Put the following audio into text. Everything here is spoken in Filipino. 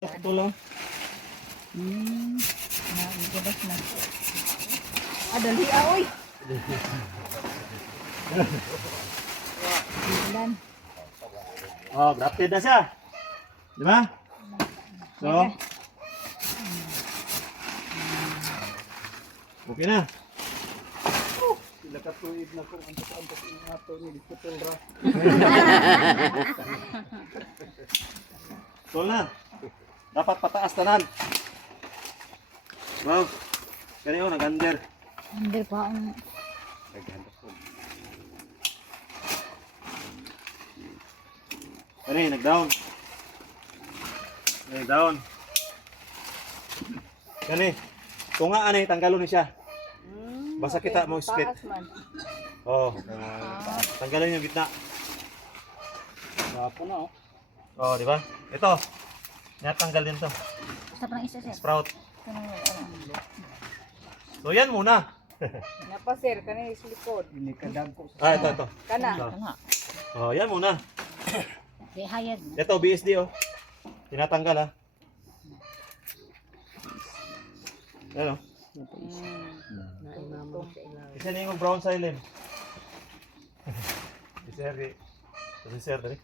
Ito lang. Nagabas na. Dali oy. Ilan? Oh, grafted na siya. Di ba? So, okay na. Sila katuig na kung antas-antas yung ato ni Diputol ra. Tol na. Dapat pataas tanan. Wow. Kani oh, nag-under. Under pa ang Kani, nag-down. Nag-down. Kani, tunga ani tanggalon ni siya. Basta kita mo split. Oh, tanggalin yung gitna. Wapo na oh. Oh, di ba? Ito. Natanggal din to. sa parang isa sir. Sprout. Kanang So yan muna. Napa sir, kanina is likod. Ini kadagko sa Ah, ito. Kana. kana. Oh, yan muna. Di hayad. Ito, BSD oh. Tinatanggal ha. Ano? Isa na yung brown silent. Si Sir, dali.